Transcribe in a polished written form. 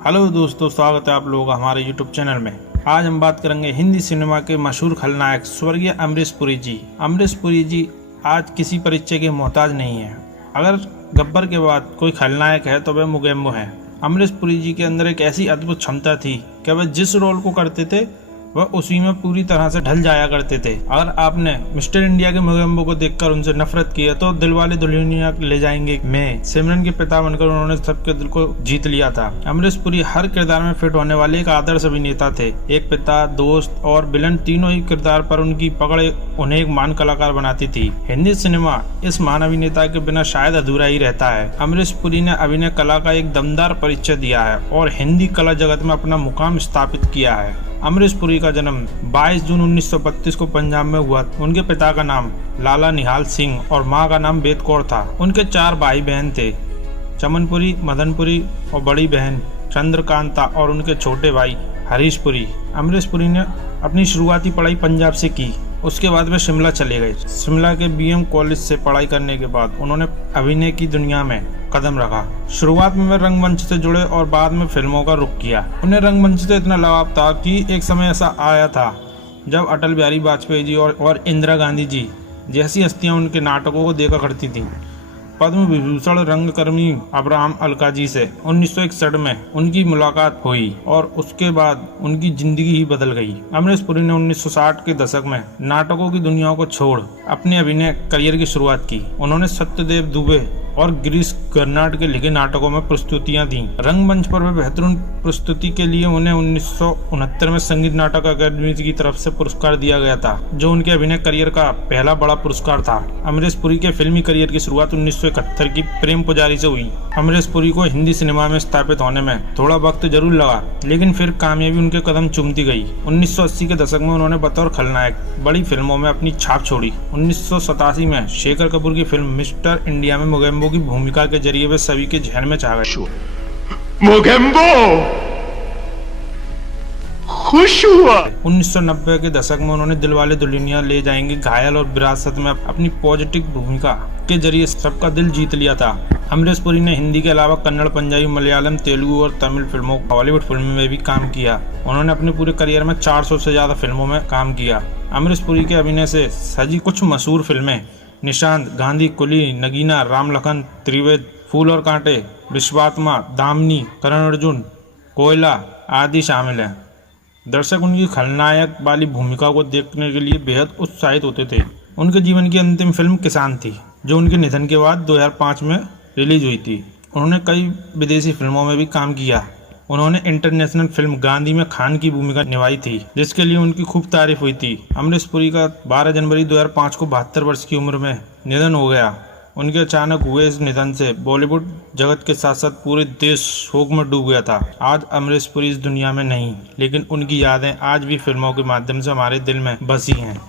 Hello दोस्तों, स्वागत है आप लोगों का हमारे यूट्यूब चैनल में। आज हम बात करेंगे हिंदी सिनेमा के मशहूर खलनायक स्वर्गीय अमरीश पुरी जी। अमरीश पुरी जी आज किसी परिचय के मोहताज नहीं है। अगर गब्बर के बाद कोई खलनायक है तो वह मोगेम्बो है। अमरीश पुरी जी के अंदर एक ऐसी अद्भुत क्षमता थी कि वह जिस रोल को करते थे वह उसी में पूरी तरह से ढल जाया करते थे। अगर आपने मिस्टर इंडिया के मोगेम्बो को देखकर उनसे नफरत की है तो दिलवाले दुल्हनिया ले जाएंगे में सिमरन के पिता बनकर उन्होंने सबके दिल को जीत लिया था। अमरीश पुरी हर किरदार में फिट होने वाले एक आदर्श अभिनेता थे। एक पिता, दोस्त और विलन, तीनों ही किरदार पर उनकी पकड़ उन्हें एक महान कलाकार बनाती थी। हिंदी सिनेमा इस महान अभिनेता के बिना शायद अधूरा ही रहता है। अमरीश पुरी ने अभिनय कला का एक दमदार परिचय दिया है और हिंदी कला जगत में अपना मुकाम स्थापित किया है। अमरीश पुरी का जन्म 22 जून 1932 को पंजाब में हुआ। उनके पिता का नाम लाला निहाल सिंह और मां का नाम बेद कौर था। उनके 4 भाई बहन थे, चमनपुरी, मदनपुरी और बड़ी बहन चंद्रकांता और उनके छोटे भाई हरीश पुरी। अमरीश पुरी ने अपनी शुरुआती पढ़ाई पंजाब से की। उसके बाद वे शिमला चले गए। शिमला के BM कॉलेज से पढ़ाई करने के बाद उन्होंने अभिनय की दुनिया में कदम रखा। शुरुआत में वे रंगमंच से जुड़े और बाद में फिल्मों का रुख किया। उन्हें रंगमंच से इतना लगाव था कि एक समय ऐसा आया था जब अटल बिहारी वाजपेयी जी और इंदिरा गांधी जी जैसी हस्तियां उनके नाटकों को देखा करती थीं। पद्म विभूषण रंगकर्मी अब्राहम अलकाजी से 1961 में उनकी मुलाकात हुई और उसके बाद उनकी जिंदगी ही बदल गई। अमरीश पुरी ने 1960 के दशक में नाटकों की दुनिया को छोड़ अपने अभिनय करियर की शुरुआत की। उन्होंने सत्यदेव दुबे और गिरीश कर्नाड के लिखे नाटकों में प्रस्तुतियां दी। रंगमंच पर वे बेहतरीन प्रस्तुति के लिए उन्हें 1969 में संगीत नाटक अकादमी की तरफ से पुरस्कार दिया गया था, जो उनके अभिनय करियर का पहला बड़ा पुरस्कार था। अमरीश पुरी के फिल्मी करियर की शुरुआत 1971 की प्रेम पुजारी से हुई। अमरीश पुरी को हिंदी सिनेमा में स्थापित होने में थोड़ा वक्त जरूर लगा, लेकिन फिर कामयाबी उनके कदम चूमती गई। 1980 के दशक में उन्होंने बतौर खलनायक बड़ी फिल्मों में अपनी छाप छोड़ी। 1987 में शेखर कपूर की फिल्म मिस्टर इंडिया में मोगेम्बो की भूमिका के जरिए वे सभी के जहन में छा गए। मोगेम्बो खुश हुआ। 1990 के दशक में उन्होंने दिलवाले दुल्हनिया ले जाएंगे, घायल और विरासत में अपनी पॉजिटिव भूमिका के जरिए सबका दिल जीत लिया था। अमरीश पुरी ने हिंदी के अलावा कन्नड़, पंजाबी, मलयालम, तेलुगु और तमिल फिल्मों, बॉलीवुड फिल्मों में भी काम किया। उन्होंने अपने पूरे करियर में 400 से ज्यादा फिल्मों में काम किया। अमरीश पुरी के अभिनय से सजी कुछ मशहूर फिल्में निशांत, गांधी, कुली, नगीना, राम लखन, त्रिवेद, फूल और कांटे, विश्वात्मा, दामिनी, करण अर्जुन, कोयला आदि शामिल हैं। दर्शक उनकी खलनायक वाली भूमिका को देखने के लिए बेहद उत्साहित होते थे। उनके जीवन की अंतिम फिल्म किसान थी, जो उनके निधन के बाद 2005 में रिलीज हुई थी। उन्होंने कई विदेशी फिल्मों में भी काम किया। उन्होंने इंटरनेशनल फिल्म गांधी में खान की भूमिका निभाई थी, जिसके लिए उनकी खूब तारीफ हुई थी। अमरीश पुरी का 12 जनवरी 2005 को 72 वर्ष की उम्र में निधन हो गया। उनके अचानक हुए इस निधन से बॉलीवुड जगत के साथ साथ पूरे देश शोक में डूब गया था। आज अमरीश पुरी इस दुनिया में नहीं, लेकिन उनकी यादें आज भी फिल्मों के माध्यम से हमारे दिल में बसी हैं।